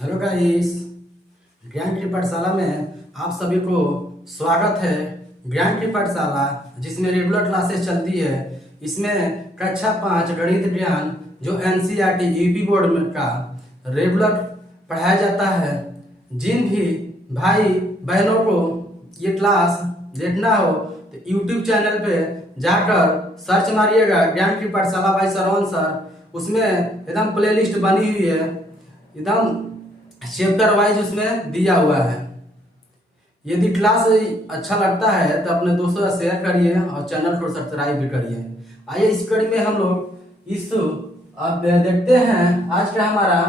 Hello guys, ज्ञान की पाठशाला में आप सभी को स्वागत है। ज्ञान की पाठशाला जिसमें रेगुलर क्लासेस चलती है, इसमें कक्षा 5 गणित ज्ञान जो एनसीईआरटी यूपी बोर्ड में का रेगुलर पढ़ाया जाता है। जिन भी भाई बहनों को ये क्लास देखना हो तो यूट्यूब चैनल पे जाकर सर्च मारिएगा ज्ञान की पाठशाला भाई सरवन सर। उसमें एकदम प्लेलिस्ट बनी हुई है, एकदम चैप्टर वाइज उसमें दिया हुआ है। यदि क्लास अच्छा लगता है तो अपने दोस्तों से शेयर करिए और चैनल को सब्सक्राइब भी करिए। आइए इस कड़ी में हम लोग इस अब देखते हैं। आज का हमारा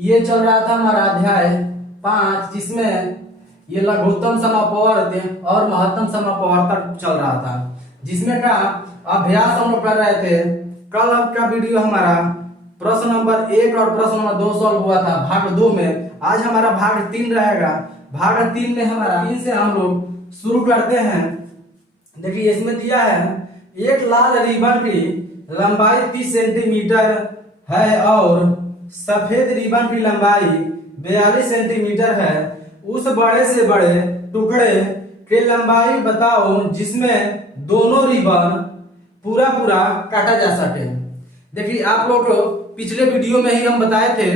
ये चल रहा था हमारा अध्याय 5, जिसमें ये लघुत्तम समापवर्त और महत्तम समापवर्तक चल रहा था, जिसमें का अभ्यास हम लोग कर रहे थे। कल का वीडियो हमारा प्रश्न नंबर 1 और प्रश्न नंबर 2 सॉल्व हुआ था भाग 2 में। आज हमारा भाग 3 रहेगा। भाग 3 में हमारा 3 से हम लोग शुरू करते हैं। देखिए इसमें दिया है एक लाल रिबन की लंबाई 30 सेंटीमीटर है और सफेद रिबन की लंबाई 42 सेंटीमीटर है। उस बड़े से बड़े टुकड़े की लंबाई बताओ जिसमें दोनों रिबन पूरा पूरा काटा जा सके। देखिए आप लोग को पिछले वीडियो में ही हम बताए थे,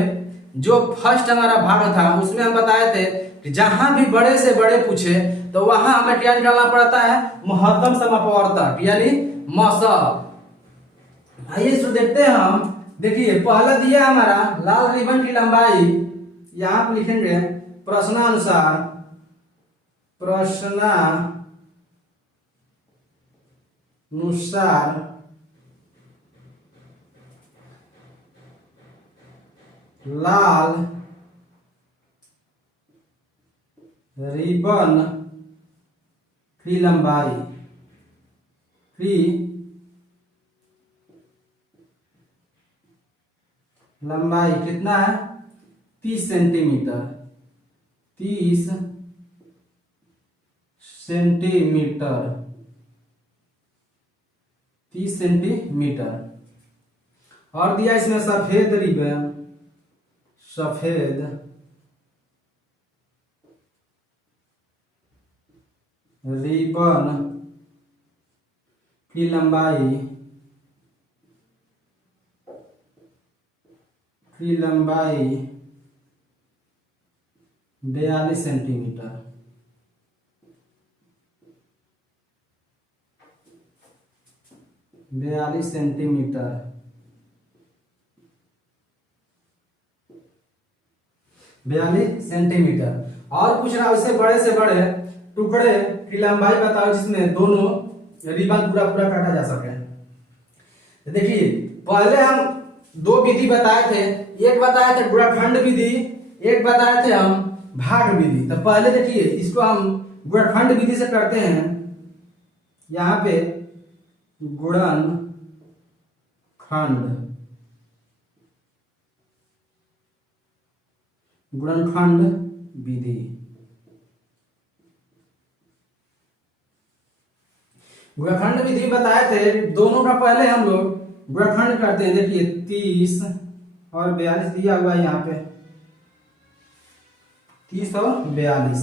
जो फर्स्ट हमारा भाग था उसमें हम बताए थे कि जहां भी बड़े से बड़े पूछे तो वहां हमें क्या निकालना पड़ता है, महत्तम समापवर्तक यानी मस। आइए इसको देखते हैं हम। देखिए पहला दिया हमारा लाल रिबन की लंबाई, यहां पर लिखेंगे प्रश्नानुसार लाल रिबन की लंबाई कितना है, 30 सेंटीमीटर। 30 सेंटीमीटर। और दिया इसमें सफेद रिबन की लंबाई 42 सेंटीमीटर। 42 सेंटीमीटर। और पूछ रहा है उससे बड़े से बड़े टुकड़े की लंबाई बताओ जिसमें दोनों रिबन पूरा पूरा काटा जा सके। देखिए पहले हम 2 विधि बताए थे। एक बताए थे गुणनखंड विधि, एक बताए थे हम भाग विधि। तो पहले देखिए इसको हम गुणनखंड विधि से करते हैं। यहाँ पे गुणनखंड विधि। गुणनखंड विधि बताए थे, दोनों का पहले हम लोग गुणनखंड करते हैं। देखिए 30 और 42 दिया हुआ है यहाँ पे, 30 और 42।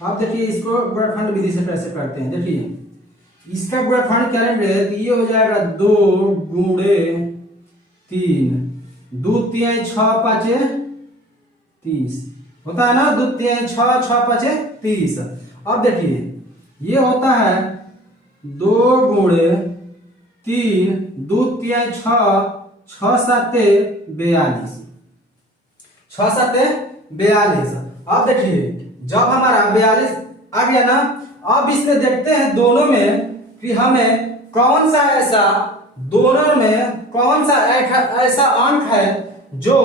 अब देखिए इसको गुणनखंड विधि से कैसे करते हैं। देखिए इसका गुणनखंड करेंगे तो ये हो जाएगा 2 गुणे 3, 2 3 6 5 30 होता है ना, 2 3 6 6 5 30। अब देखिए ये होता है 2 गुणे 3, 2 3 6 6 7 42, 6 7 42। अब देखिए जब हमारा 42 आ गया ना, अब इसमें देखते हैं दोनों में कि हमें कौन सा ऐसा ऐसा अंक है जो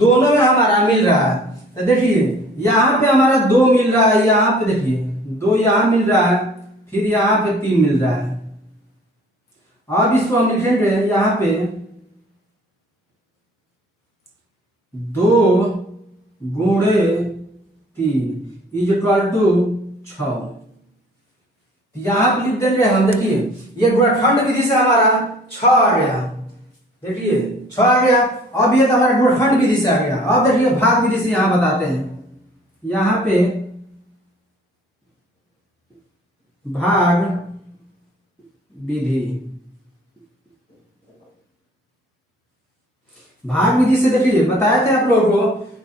दोनों में हमारा मिल रहा है। तो देखिए यहाँ पे हमारा 2 मिल रहा है, यहाँ पे देखिए 2 यहाँ मिल रहा है, फिर यहाँ पे 3 मिल रहा है। अब इसको हम लिखेंगे यहाँ पे 2 गुणे 3 = 6। यहाँ पे लिख देंगे हम। देखिए ये गुणनखंड विधि से हमारा 6 आ गया। देखिए 6 आ गया। अब ये तो हमारा गुणनखंड विधि से आ गया। अब देखिए भाग विधि से यहां बताते हैं। यहां पे भाग विधि, भाग विधि से देखिए बताए थे आप लोगों को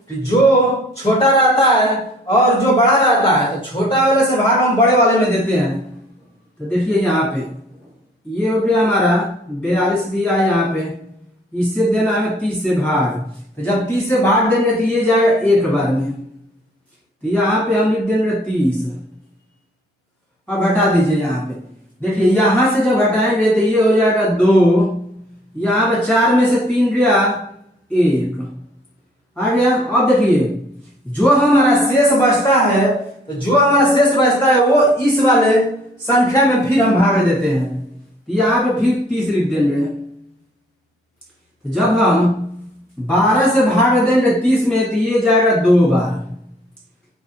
कि जो छोटा रहता है और जो बड़ा रहता है, तो छोटा वाले से भाग हम बड़े वाले में देते हैं। तो देखिए यहाँ पे ये हो गया हमारा 42 दिया है। यहाँ पे इससे देना है 30 से भाग। तो जब 30 से भाग देंगे तो ये जाएगा एक बार में, तो यहाँ पे हम लिख देंगे 30। अब घटा दीजिए यहाँ पे। देखिए यहां से जब घटाएंगे तो ये हो जाएगा 2, यहाँ पे 4 में से 3 गया 1 आ गया। अब देखिए जो हमारा शेष बचता है, तो जो हमारा शेष बचता है वो इस वाले संख्या में फिर हम भाग देते हैं। तो यहाँ पे फिर 30 लिख देंगे। तो जब हम 12 से भाग देंगे 30 में, तो ये जाएगा 2 बार।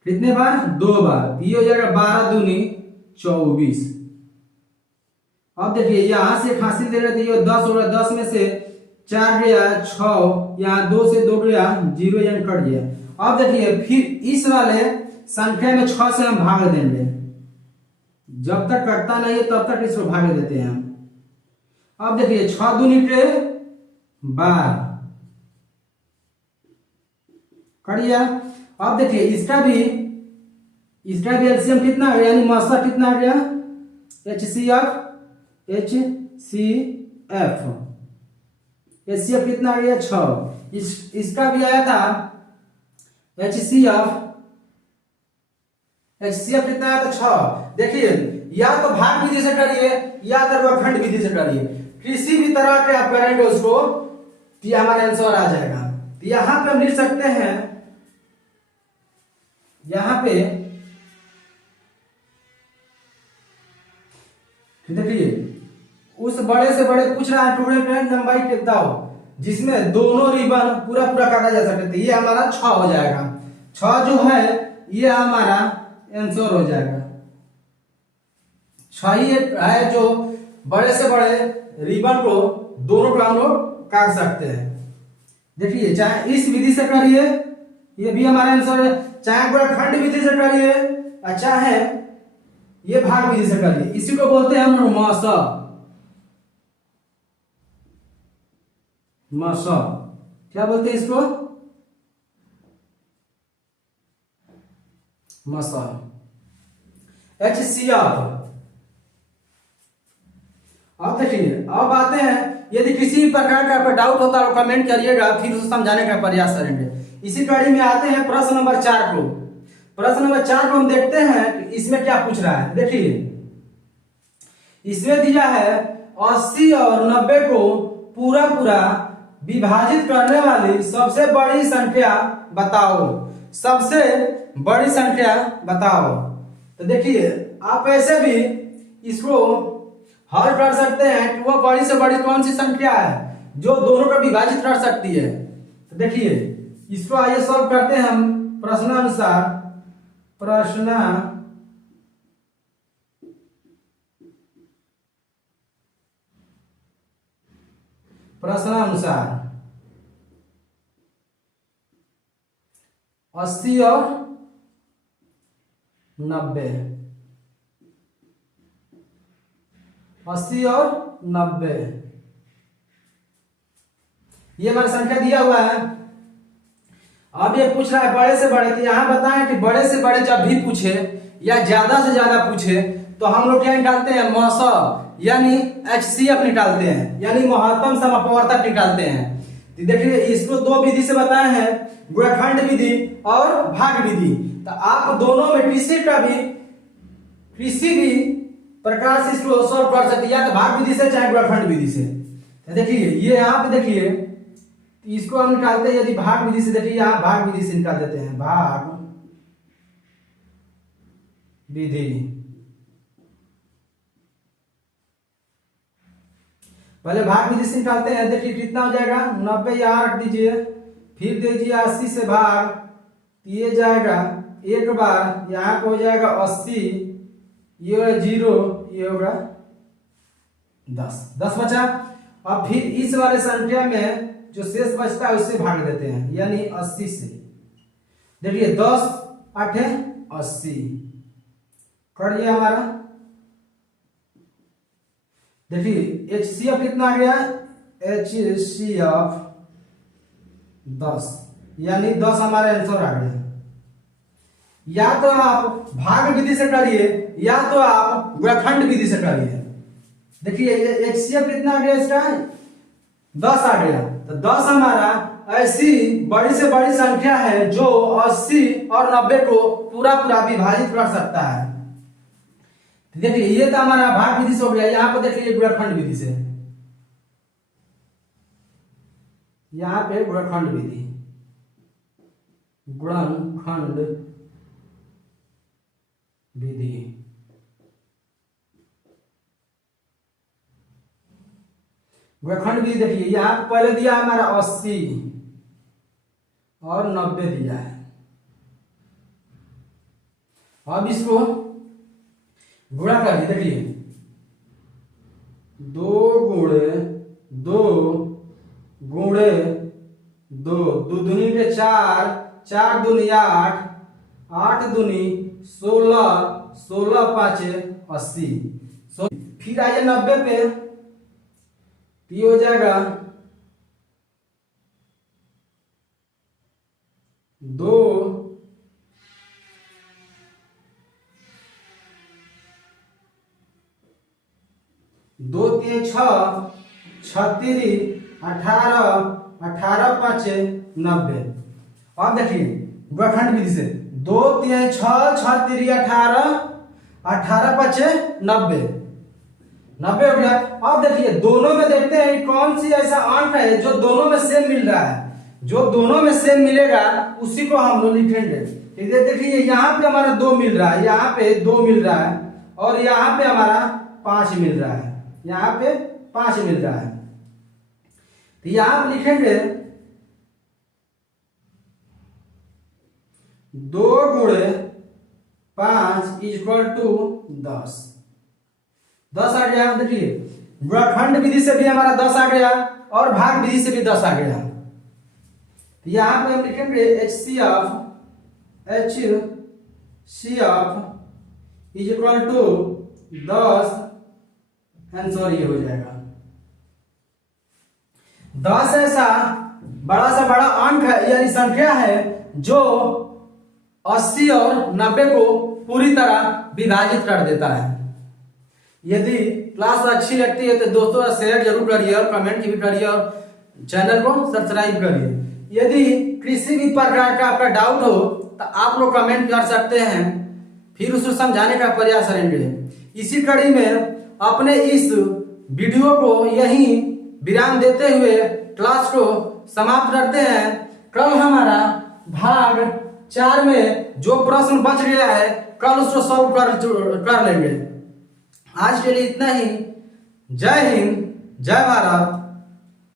कितने बार? 2 बार। तो ये हो जाएगा 12 दूनी 24। अब देखिए यहां से खांसी दे रहे थे, ये 10 हो गया। 10 में से 4 गया 6, यहाँ 2 से 2 गया 0, यानी कट गया। अब देखिए फिर इस वाले संख्या में 6 से हम भाग देंगे। जब तक कटता नहीं है तब तक इसको भाग देते हैं हम। अब देखिए 6 दूनी के 12 कट गया। अब देखिए इसका भी एलसीएम कितना है, यानी मात्रा कितना आ गया? HCF कितना आ गया? 6। इसका भी आया था HCF कितना आया था? 6। देखिए या तो भाग विधि से करिए या तो खंड विधि से करिए, किसी भी तरह के आप करेंगे उसको तो ये हमारा आंसर आ जाएगा। तो यहां पे हम लिख सकते हैं, यहां पे देखिए उस बड़े से बड़े पूछ रहा है टुकड़े पे लंबाई कितना हो, जिसमें दोनों रिबन पूरा पूरा काटा जा सकता है। ये हमारा 6 हो जाएगा। 6 जो है ये हमारा आंसर हो जाएगा। 6 ही है जो बड़े से बड़े रिबन को दोनों को हम लोग काट सकते हैं। देखिए चाहे इस विधि से करिए, ये भी हमारा आंसर है, चाहे पूरा खंड विधि से करिए, अच्छा है ये भाग विधि से करिए। इसी को बोलते हैं हम मसा। क्या बोलते हैं इसको? मसा। HCF। अब देखिए अब आते हैं, यदि किसी प्रकार का कोई डाउट होता है कमेंट करिएगा, फिर उसे समझाने का प्रयास करेंगे। इसी कड़ी में आते हैं प्रश्न नंबर 4 को। प्रश्न नंबर 4 को हम देखते हैं कि इसमें क्या पूछ रहा है। देखिए इसमें दिया है 80 और 90 को पूरा पूरा विभाजित करने वाली सबसे बड़ी संख्या बताओ। सबसे बड़ी संख्या बताओ। तो देखिए आप ऐसे भी इसको हल कर सकते हैं कि वो बड़ी से बड़ी कौन सी संख्या है जो दोनों को विभाजित कर सकती है। तो देखिए इसको आइए सॉल्व करते हैं हम प्रश्नानुसार। प्रश्नानुसार 80 और 90, 80 और 90 ये हमारी संख्या दिया हुआ है। अब ये पूछ रहा है बड़े से बड़े। तो यहां बताएं कि बड़े से बड़े जब भी पूछे या ज्यादा से ज्यादा पूछे तो हम लोग क्या निकालते हैं? मौसा यानी HCF निकालते हैं, यानी महत्तम समअपवर्तक निकालते हैं। तो देखिए इसको 2 विधि से बताए हैं, गुणनखंड विधि और भाग विधि। तो आप दोनों में किसी भी प्रकार से इसको सॉल्व कर सकते हैं, या तो भाग विधि से चाहे गुणनखंड विधि से। तो देखिए ये यहाँ पे देखिए इसको हम निकालते हैं यदि भाग विधि से। देखिए यहाँ भाग विधि से निकाल देते हैं, भाग विधि। पहले भाग विधि से निकालते हैं। देखिए कितना हो जाएगा? 90 यहाँ रख दीजिए, फिर दीजिए 80 से भाग, ये जाएगा एक बार, यहाँ पे हो जाएगा 80, ये होगा 0, ये होगा 10 बचा। और फिर इस वाले संख्या में जो शेष बचता है उससे भाग देते हैं, यानी 80 से। देखिए 10 8 80 कर लिया हमारा। देखिए HCF कितना आ गया, HCF 10, यानी 10 हमारा आंसर आ गया। या तो आप भाग विधि से करिए या तो आप गुणनखंड विधि से करिए। देखिए HCF कितना आ गया इसका, 10 आ गया। तो 10 हमारा ऐसी बड़ी से बड़ी संख्या है जो 80 और 90 को पूरा पूरा विभाजित कर सकता है। देखिए ये तो हमारा भाग विधि से हो गया। यहाँ पे देखिए गुणनखंड विधि से, यहाँ पे गुणनखंड विधि, गुणनखंड विधि। गुणनखंड विधि देखिए यहाँ पे पहले दिया हमारा 80 और 90 दिया है। अब इसको गुणा करिए। देखिए 2 गुणे 2 गुणे 2, 2 दूनी के 4, 4 दूनी 8, 8 दूनी 16, 16 पाँचे 80। फिर आइए 90 पे, ये हो जाएगा 2 2 3 6 36 18, 18 पाँचे 90। अब देखिए गुणनखंड विधि से 2 3 6 6 3 18, 18 पाँचे 90, 90 हो गया। अब देखिए दोनों में देखते हैं कौन सी ऐसा अंक है जो दोनों में सेम मिल रहा है। जो दोनों में सेम मिलेगा उसी को हम लोग लिखेंगे। देखिए यहाँ पे हमारा 2 मिल रहा है, यहाँ पे 2 मिल रहा है और यहाँ पे हमारा 5 मिल रहा है, यहाँ पे 5 मिल रहा है। तो यहाँ पे लिखेंगे 2 गुणे 5 इक्वल टू 10। 10 आ गया। देखिए गुणनखंड विधि से भी हमारा 10 आ गया और भाग विधि से भी 10 आ गया। तो यहाँ पे हम लिखेंगे HCF is equal to 10, answer ये हो जाएगा। 10 ऐसा बड़ा से बड़ा अंक है, यानी संख्या है जो 80 और 90 को पूरी तरह विभाजित कर देता है। यदि क्लास अच्छी लगती है तो दोस्तों शेयर जरूर करिए और कमेंट भी करिए और चैनल को सब्सक्राइब करिए। यदि किसी भी प्रकार का आपका डाउट हो तो आप लोग कमेंट कर सकते हैं, फिर उसको समझाने का प्रयास करेंगे। इसी कड़ी में अपने इस वीडियो को यहीं विराम देते हुए क्लास को समाप्त करते हैं। कल हमारा भाग 4 में जो प्रश्न बच गया है कल उसको सॉल्व कर लेंगे। आज के लिए इतना ही। जय हिंद, जय भारत।